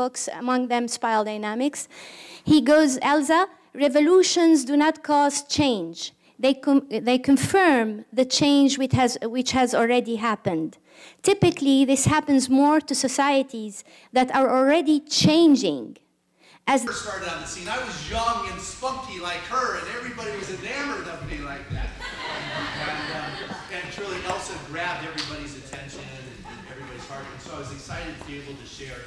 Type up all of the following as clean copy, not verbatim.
books, among them Spiral Dynamics. He goes, Elsa, revolutions do not cause change. They confirm the change which has already happened. Typically, this happens more to societies that are already changing. As I started on the scene, I was young and spunky like her, and everybody was enamored of me like that. And truly, Elsa grabbed everybody's attention and everybody's heart, and so I was excited to be able to share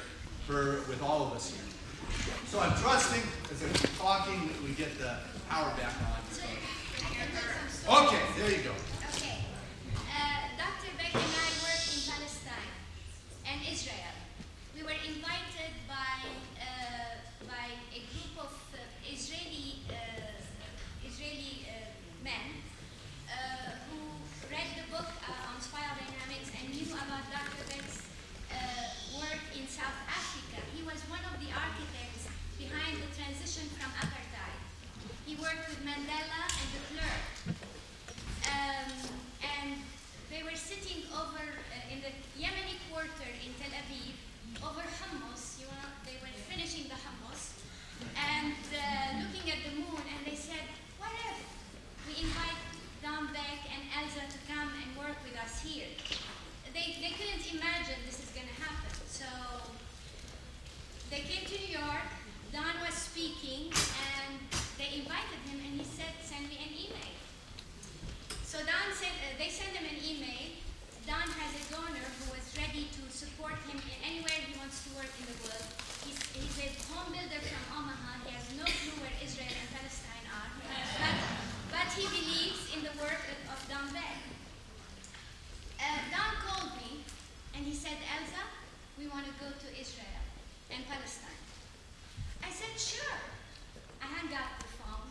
her with all of us here. So I'm trusting, as I'm talking, that we get the power back on. Okay, there you go. Okay. Dr. Beck and I work in Palestine and Israel. We were invited by a group of Israeli men who read the book on spiral dynamics and knew about Dr. Beck's work in South Africa. He was one of the architects behind the transition from apartheid. He worked with Mandela and de Klerk. And they were sitting over in the Yemeni quarter in Tel Aviv, over hummus. They were finishing the hummus and looking at the moon, and they said, what if we invite Don Beck and Elsa to come and work with us here? They couldn't imagine this is going to happen. So they came to New York, Don was speaking, and they invited him, and he said, send me an email. So they sent him an email. Don has a donor who was ready to support him in anywhere he wants to work in the world. He's a home builder from Omaha. He has no clue where Israel and Palestine are. But he believes in the work of Don Beck. Don called me and he said, Elsa, we want to go to Israel and Palestine. I said, sure. I hung up the phone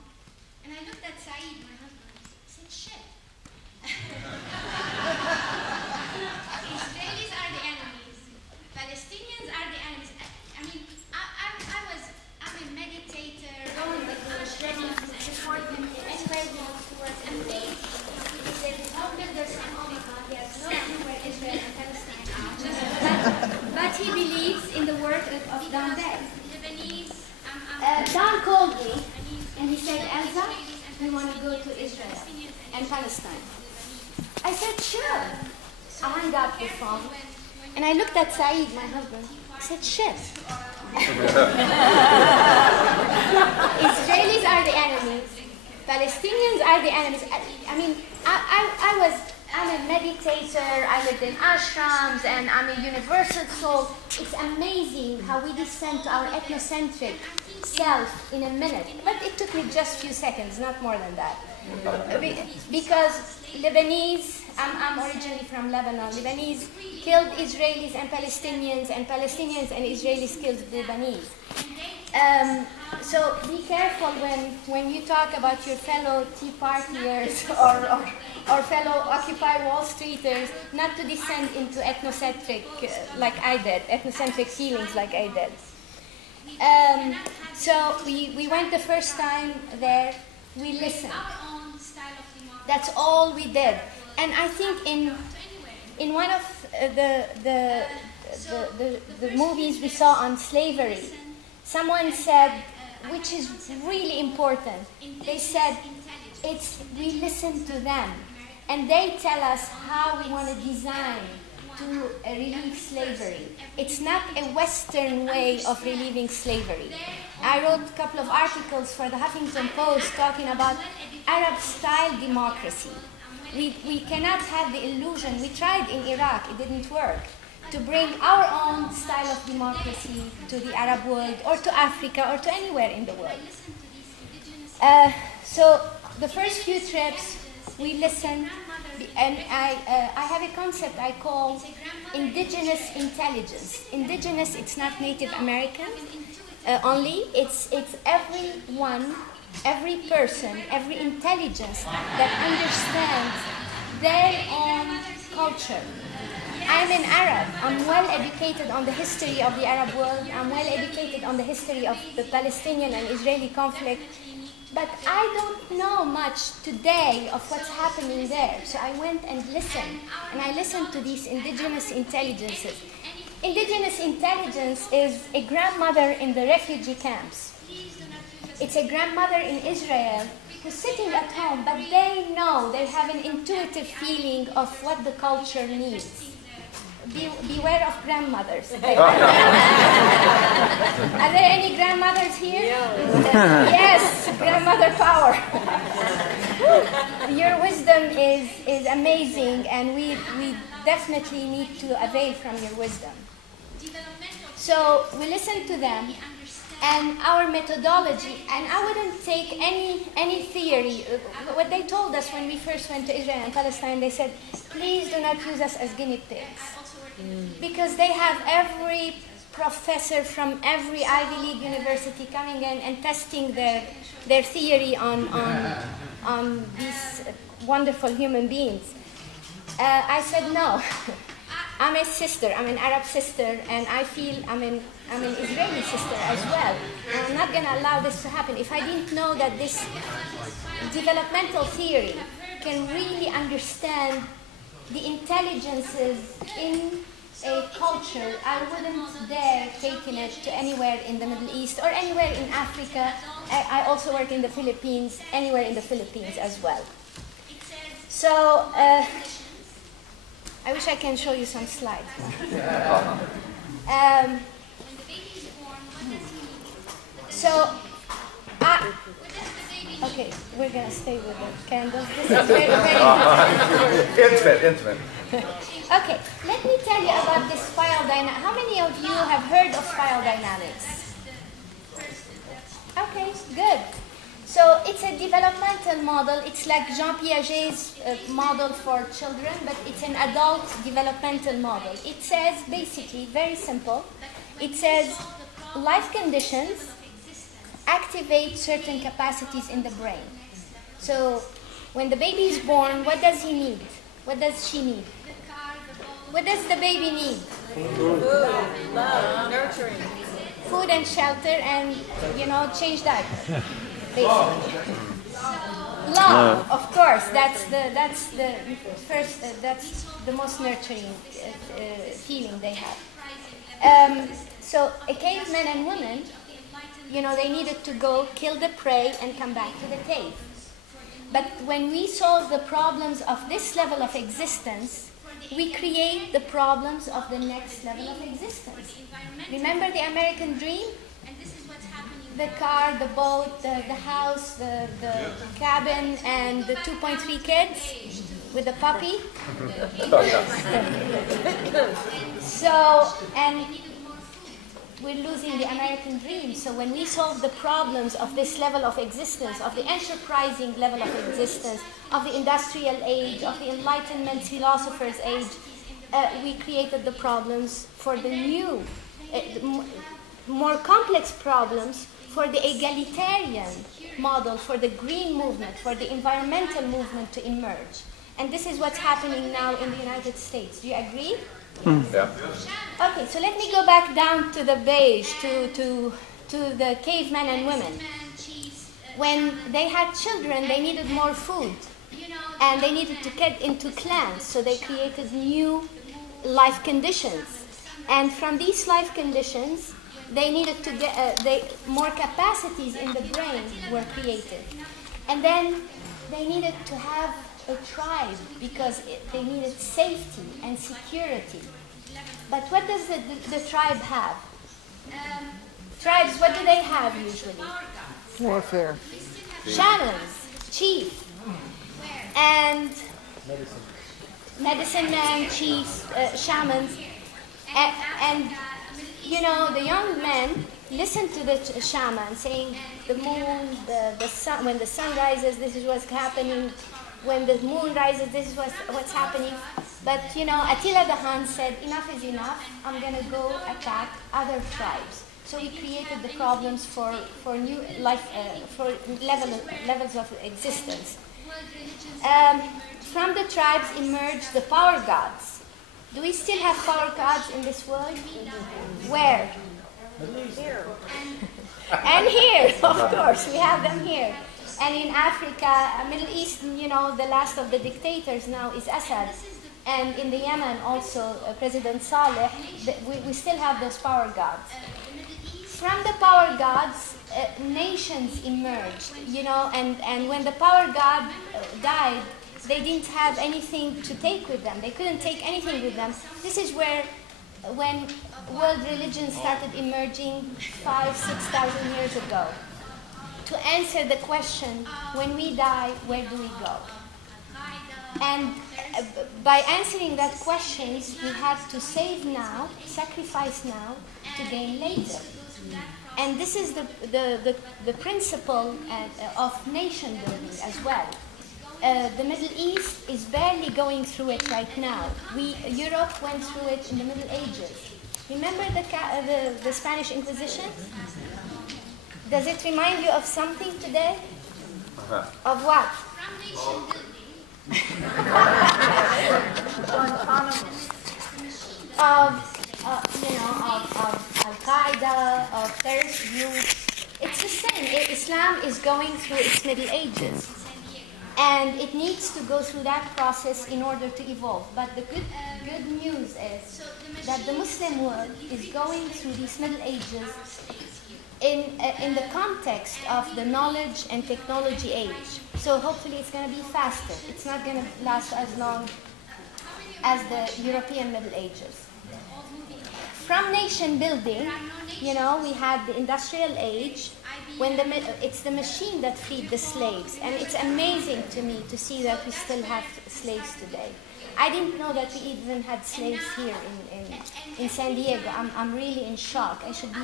and I looked at Saeed, my husband. I said, shit. Israelis are the enemies. Palestinians are the enemies. I mean, I'm a meditator. Going with ready to support him anywhere he wants to work. Amazing. He's a home builder from Omaha. He has no clue where Israel and Palestine are. But he believes in the work of Don Beck. Don called me and he said, Elsa, we want to go to Israel and Palestine. I said, sure. I hung up the phone and I looked at Saeed, my husband. I said, shit. Israelis are the enemies. Palestinians are the enemies. I mean, I'm a meditator. I lived in ashrams and I'm a universal soul. It's amazing how we descend to our ethnocentric self in a minute. But it took me just a few seconds, not more than that. Because Lebanese, I'm originally from Lebanon. Lebanese killed Israelis and Palestinians and Israelis killed Lebanese. So be careful when you talk about your fellow Tea Partiers or fellow Occupy Wall Streeters, not to descend into ethnocentric like I did, ethnocentric feelings like I did. So we went the first time there, we listened. That's all we did. And I think in one of the movies we saw on slavery, someone said, which is really important, they said, we listen to them and they tell us how we want to design to relieve slavery. It's not a Western way of relieving slavery. I wrote a couple of articles for the Huffington Post talking about Arab-style democracy. We cannot have the illusion, we tried in Iraq, it didn't work, to bring our own style of democracy to the Arab world or to Africa or to anywhere in the world. So the first few trips we listened, and I have a concept I call indigenous intelligence. Indigenous, it's not Native American only, it's everyone, every person, every intelligence that understands their own culture. I'm an Arab. I'm well educated on the history of the Arab world. I'm well educated on the history of the Palestinian and Israeli conflict. But I don't know much today of what's happening there. So I went and listened. And I listened to these indigenous intelligences. Indigenous intelligence is a grandmother in the refugee camps. It's a grandmother in Israel who's sitting at home, but they know, they have an intuitive feeling of what the culture needs. Beware of grandmothers. Are there any grandmothers here? Yes, grandmother power. Your wisdom is amazing, and we definitely need to avail from your wisdom. So we listen to them, and our methodology, and I wouldn't take any theory. What they told us when we first went to Israel and Palestine, they said, please do not use us as guinea pigs. Because they have every professor from every Ivy League university coming in and testing their theory on these wonderful human beings. I said no. I'm a sister. I'm an Arab sister, and I feel I'm an Israeli sister as well. And I'm not going to allow this to happen. If I didn't know that this developmental theory can really understand the intelligences in a culture, I wouldn't dare taking it to anywhere in the Middle East or anywhere in Africa. I also work in the Philippines, anywhere in the Philippines as well. So, I wish I can show you some slides. Okay, we're going to stay with the candles. This is very, very intimate. Okay, let me tell you about this spiral dynamic. How many of you have heard of spiral dynamics? Okay, good. So it's a developmental model. It's like Jean Piaget's model for children, but it's an adult developmental model. It says, basically, very simple, it says life conditions activate certain capacities in the brain. So when the baby is born, what does he need? What does she need? What does the baby need? Food, love, nurturing. Food and shelter and, change diapers. Basically. Love, of course, that's the first, that's the most nurturing feeling they have. So a caveman and woman, they needed to go kill the prey and come back to the cave. But when we solve the problems of this level of existence, we create the problems of the next level of existence. Remember the American dream? The car, the boat, the house, the cabin, and the 2.3 kids with the puppy. So, and we're losing the American dream. So when we solve the problems of this level of existence, of the enterprising level of existence, of the industrial age, of the Enlightenment philosophers' age, we created the problems for the new, more complex problems for the egalitarian model, for the green movement, for the environmental movement to emerge. And this is what's happening now in the United States. Do you agree? Yeah. Okay, so let me go back down to the beige, to the cavemen and women. When they had children, they needed more food. And they needed to get into clans, so they created new life conditions. And from these life conditions, they needed to get more capacities in the brain were created. And then they needed to have a tribe because they needed safety and security. But what does the tribe have? Tribes, what do they have usually? Warfare. Shamans, chief, and medicine men, chiefs, shamans, and the young men listen to the shaman saying the moon, the sun, when the sun rises, this is what's happening. When the moon rises, this is what's happening. But Attila the Hun said, enough is enough. I'm going to go attack other tribes. So we created the problems for new life, for levels of existence. From the tribes emerged the power gods. Do we still have power gods in this world? Where? Here. And here, of course, we have them here. And in Africa, Middle East, the last of the dictators now is Assad. and in the Yemen also, President Saleh, we still have those power gods. From the power gods, nations emerged, you know, and when the power god died, they didn't have anything to take with them. They couldn't take anything with them. This is when world religions started emerging 5,000 to 6,000 years ago. To answer the question, when we die, where do we go? And by answering that question, we have to save now, sacrifice now, to gain later. And this is the principle of nation building as well. The Middle East is barely going through it right now. Europe went through it in the Middle Ages. Remember the Spanish Inquisition? Does it remind you of something today? Of what? Of Al-Qaeda, of terrorist groups. It's the same. Islam is going through its Middle Ages. And it needs to go through that process in order to evolve. But the good news is that the Muslim world is going through these Middle Ages in the context of the knowledge and technology age. So hopefully it's going to be faster. It's not going to last as long as the European Middle Ages. From nation building, you know, we had the industrial age, when it's the machine that freed the slaves. And it's amazing to me to see that we still have slaves today. I didn't know that we even had slaves here in San Diego. I'm really in shock. I should be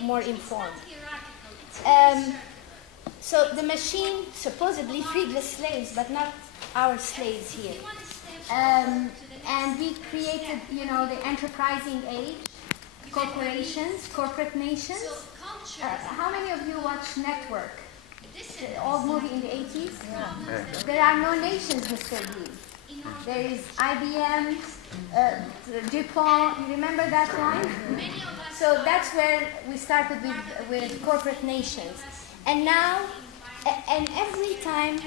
more informed. So the machine supposedly freed the slaves, but not our slaves here. And we created, you know, the enterprising age, corporations, corporate nations. How many of you watch Network? The old movie in the 80s? Yeah. There are no nations, Mr. B. There is IBM, DuPont. You remember that one? So that's where we started with corporate nations. And now, and every time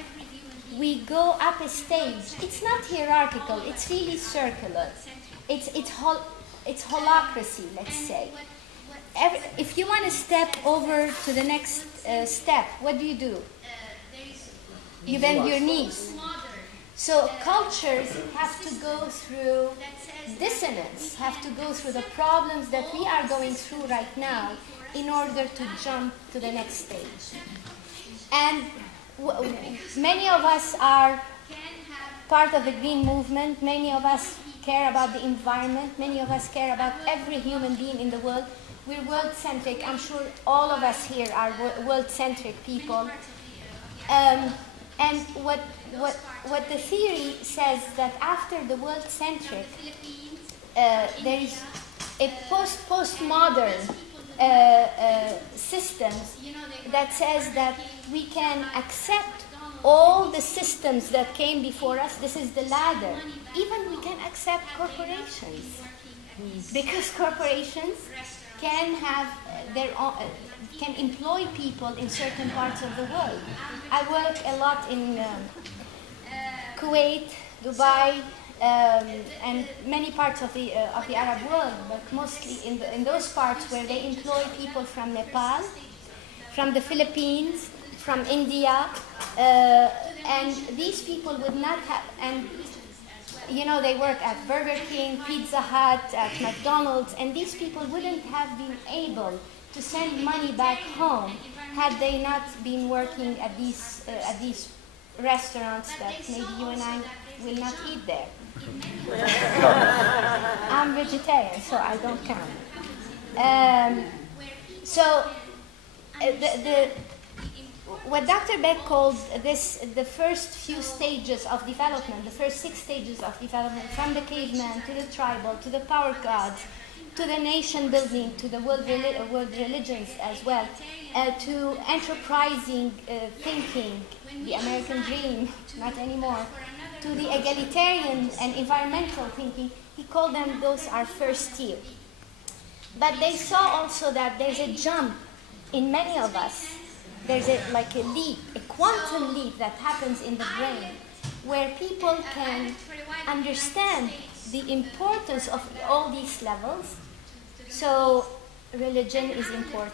we go up a stage, it's not hierarchical, it's really circular. It's holacracy, let's say. If you want to step over to the next step, what do? You bend your knees. So cultures have to go through dissonance, have to go through the problems that we are going through right now in order to jump to the next stage. And many of us are part of the green movement. Many of us care about the environment. Many of us care about every human being in the world. We're world-centric. I'm sure all of us here are world-centric people. And what the theory says that after the world-centric, there is a postmodern system that says that we can accept all the systems that came before us. This is the ladder. Even we can accept corporations, because corporations can have their own, can employ people in certain parts of the world. I work a lot in Kuwait, Dubai, and many parts of the Arab world, but mostly in those parts where they employ people from Nepal, from the Philippines, from India, and these people would not have, and you know, they work at Burger King, Pizza Hut, at McDonald's, and these people wouldn't have been able to send money back home had they not been working at these restaurants that maybe you and I will not eat there. I'm vegetarian, so I don't count. What Dr. Beck called the first few stages of development, the first 6 stages of development, from the caveman to the tribal, to the power gods, to the nation building, to the world religions as well, to enterprising thinking, the American dream, not anymore, to the egalitarian and environmental thinking. He called them, those are first tier. But they saw also that there's a jump in many of us. There's like a leap, a quantum leap that happens in the brain where people can understand the importance of all these levels. So religion is important.